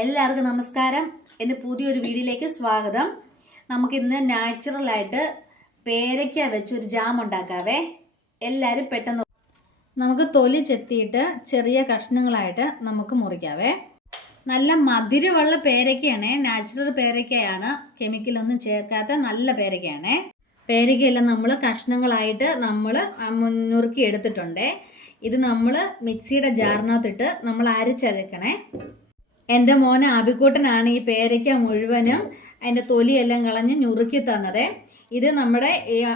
എല്ലാവർക്കും നമസ്കാരം. എന്റെ പുതിയൊരു വീഡിയോയിലേക്ക് സ്വാഗതം. നമുക്കിന്ന് നാച്ചുറലായിട്ട് പേരയ്ക്ക വെച്ച് ഒരു ജാം ഉണ്ടാക്കാവേ. എല്ലാവരും പെട്ടെന്ന് നമുക്ക് തൊലി ചെത്തിയിട്ട് ചെറിയ കഷ്ണങ്ങളായിട്ട് നമുക്ക് മുറിക്കാവേ. നല്ല മധുരമുള്ള പേരയ്ക്കയാണേ നാച്ചുറൽ പേരയ്ക്കയാണ്. കെമിക്കലൊന്നും ചേർക്കാത്ത നല്ല പേരയ്ക്കയാണേ. പേരയ്ക്കയെല്ലാം നമ്മൾ കഷ്ണങ്ങളായിട്ട് നമ്മൾ നുറുക്കി എടുത്തിട്ടുണ്ടേ. ഇത് നമ്മൾ മിക്സിയുടെ ജാറിനകത്തിട്ട് നമ്മൾ അരച്ചരക്കണേ എന്റെ മോൻ ആബിക്കൂട്ടനാണ് ഈ പേരയ്ക്ക മുഴുവനും അതിന്റെ തൊലിയെല്ലാം കളഞ്ഞ് ഞുറുക്കി തന്നത്. ഇത് നമ്മുടെ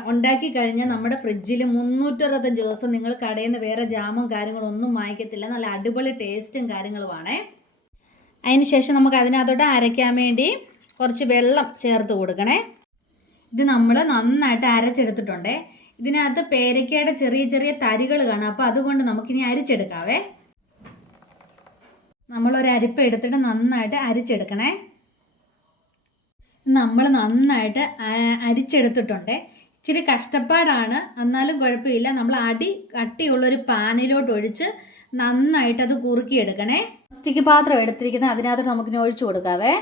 ഉണ്ടാക്കി കഴിഞ്ഞാൽ നമ്മുടെ ഫ്രിഡ്ജിൽ മുന്നൂറ്ററുപത്തഞ്ച് ദിവസം നിങ്ങൾ കടയിൽ നിന്ന് വേറെ ജാമും കാര്യങ്ങളും ഒന്നും വാങ്ങിക്കത്തില്ല. നല്ല അടിപൊളി ടേസ്റ്റും കാര്യങ്ങളുമാണേ. ശേഷം നമുക്ക് അതിനകത്തോട്ട് അരയ്ക്കാൻ വേണ്ടി കുറച്ച് വെള്ളം ചേർത്ത് കൊടുക്കണേ. ഇത് നമ്മൾ നന്നായിട്ട് അരച്ചെടുത്തിട്ടുണ്ടേ. ഇതിനകത്ത് പേരയ്ക്കയുടെ ചെറിയ ചെറിയ തരികൾ കാണാം. അപ്പോൾ അതുകൊണ്ട് നമുക്കിനി അരിച്ചെടുക്കാവേ. നമ്മളൊരു അരിപ്പ എടുത്തിട്ട് നന്നായിട്ട് അരിച്ചെടുക്കണേ. നമ്മൾ നന്നായിട്ട് അരിച്ചെടുത്തിട്ടുണ്ടേ. ഇച്ചിരി കഷ്ടപ്പാടാണ്. എന്നാലും കുഴപ്പമില്ല. നമ്മൾ അടി കട്ടിയുള്ളൊരു പാനിലോട്ട് ഒഴിച്ച് നന്നായിട്ട് അത് കുറുക്കിയെടുക്കണേ. സ്റ്റിക്ക് പാത്രം എടുത്തിരിക്കുന്നത് അതിനകത്ത് നമുക്കിനി ഒഴിച്ചു കൊടുക്കാവേ.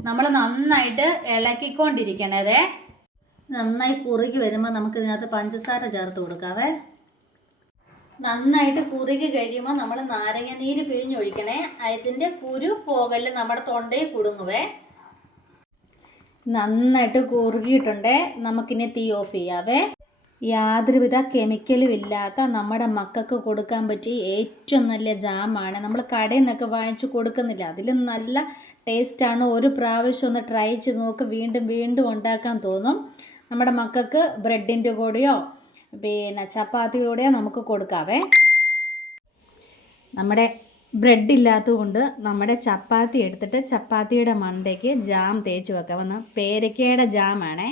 നമ്മൾ നന്നായിട്ട് ഇളക്കിക്കൊണ്ടിരിക്കണതേ. നന്നായി കുറുകി വരുമ്പോൾ നമുക്ക് ഇതിനകത്ത് പഞ്ചസാര ചേർത്ത് കൊടുക്കാവേ. നന്നായിട്ട് കുറുകി കഴിയുമ്പോൾ നമ്മൾ നാരങ്ങ നീര് പിഴിഞ്ഞൊഴിക്കണേ. അതിന്റെ കുരു പോകൽ നമ്മുടെ തൊണ്ടയിൽ കുടുങ്ങുവേ. നന്നായിട്ട് കുറുകിയിട്ടുണ്ടേ. നമുക്കിനി തീ ഓഫ് ചെയ്യാവേ. യാതൊരുവിധ കെമിക്കലും ഇല്ലാത്ത നമ്മുടെ മക്കൾക്ക് കൊടുക്കാൻ പറ്റിയ ഏറ്റവും നല്ല ജാമാണ്. നമ്മൾ കടയിൽ നിന്നൊക്കെ വാങ്ങിച്ച് കൊടുക്കുന്നില്ല. അതിലും നല്ല ടേസ്റ്റാണ് ഒരു പ്രാവശ്യം ഒന്ന് ട്രൈ ചെയ്ത് നോക്ക്. വീണ്ടും വീണ്ടും ഉണ്ടാക്കാൻ തോന്നും. നമ്മുടെ മക്കൾക്ക് ബ്രെഡിന്റെ കൂടെയോ പിന്നെ ചപ്പാത്തിയുടെ കൂടെയോ നമുക്ക് കൊടുക്കാവേ. നമ്മുടെ ബ്രെഡ് ഇല്ലാത്തതുകൊണ്ട് നമ്മുടെ ചപ്പാത്തി എടുത്തിട്ട് ചപ്പാത്തിയുടെ മണ്ടയ്ക്ക് ജാം തേച്ച് വെക്കാം. വന്ന് പേരക്കയുടെ ജാമാണേ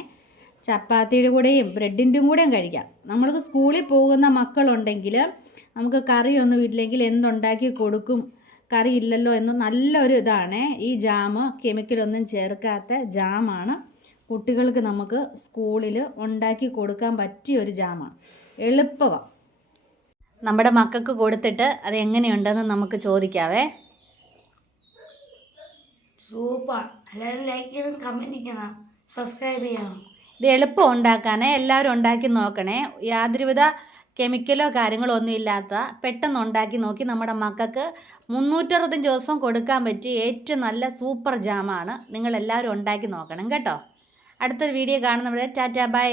ചപ്പാത്തിയുടെ കൂടെയും ബ്രെഡിന്റെയും കൂടെയും കഴിക്കാം. നമ്മൾക്ക് സ്കൂളിൽ പോകുന്ന മക്കളുണ്ടെങ്കിൽ നമുക്ക് കറിയൊന്നും ഇല്ലെങ്കിൽ എന്തുണ്ടാക്കി കൊടുക്കും? കറി ഇല്ലല്ലോ എന്ന് നല്ലൊരു ഇതാണ്. ഈ ജാമ് കെമിക്കലൊന്നും ചേർക്കാത്ത ജാമാണ് കുട്ടികൾക്ക് നമുക്ക് സ്കൂളിൽ ഉണ്ടാക്കി കൊടുക്കാൻ പറ്റിയ ഒരു ജാമാണ്. എളുപ്പമാണ് നമ്മുടെ മക്കൾക്ക് കൊടുത്തിട്ട് അത് എങ്ങനെയുണ്ടെന്ന് നമുക്ക് ചോദിക്കാവേ. സൂപ്പർ. എല്ലാവരും ലൈക്ക് ചെയ്യണം കമന്റ് ചെയ്യണം സബ്സ്ക്രൈബ് ചെയ്യണം. ഇത് എളുപ്പം ഉണ്ടാക്കാനേ എല്ലാവരും ഉണ്ടാക്കി നോക്കണേ. യാതൊരുവിധ കെമിക്കലോ കാര്യങ്ങളോ ഒന്നും ഇല്ലാത്ത പെട്ടെന്ന് ഉണ്ടാക്കി നോക്കി നമ്മുടെ മക്കൾക്ക് മുന്നൂറ്ററുപത്തഞ്ച് ദിവസം കൊടുക്കാൻ പറ്റിയ ഏറ്റവും നല്ല സൂപ്പർ ജാമാണ്. നിങ്ങളെല്ലാവരും ഉണ്ടാക്കി നോക്കണം കേട്ടോ. അടുത്തൊരു വീഡിയോ കാണുന്നവിടെ ടാറ്റാ ബൈ.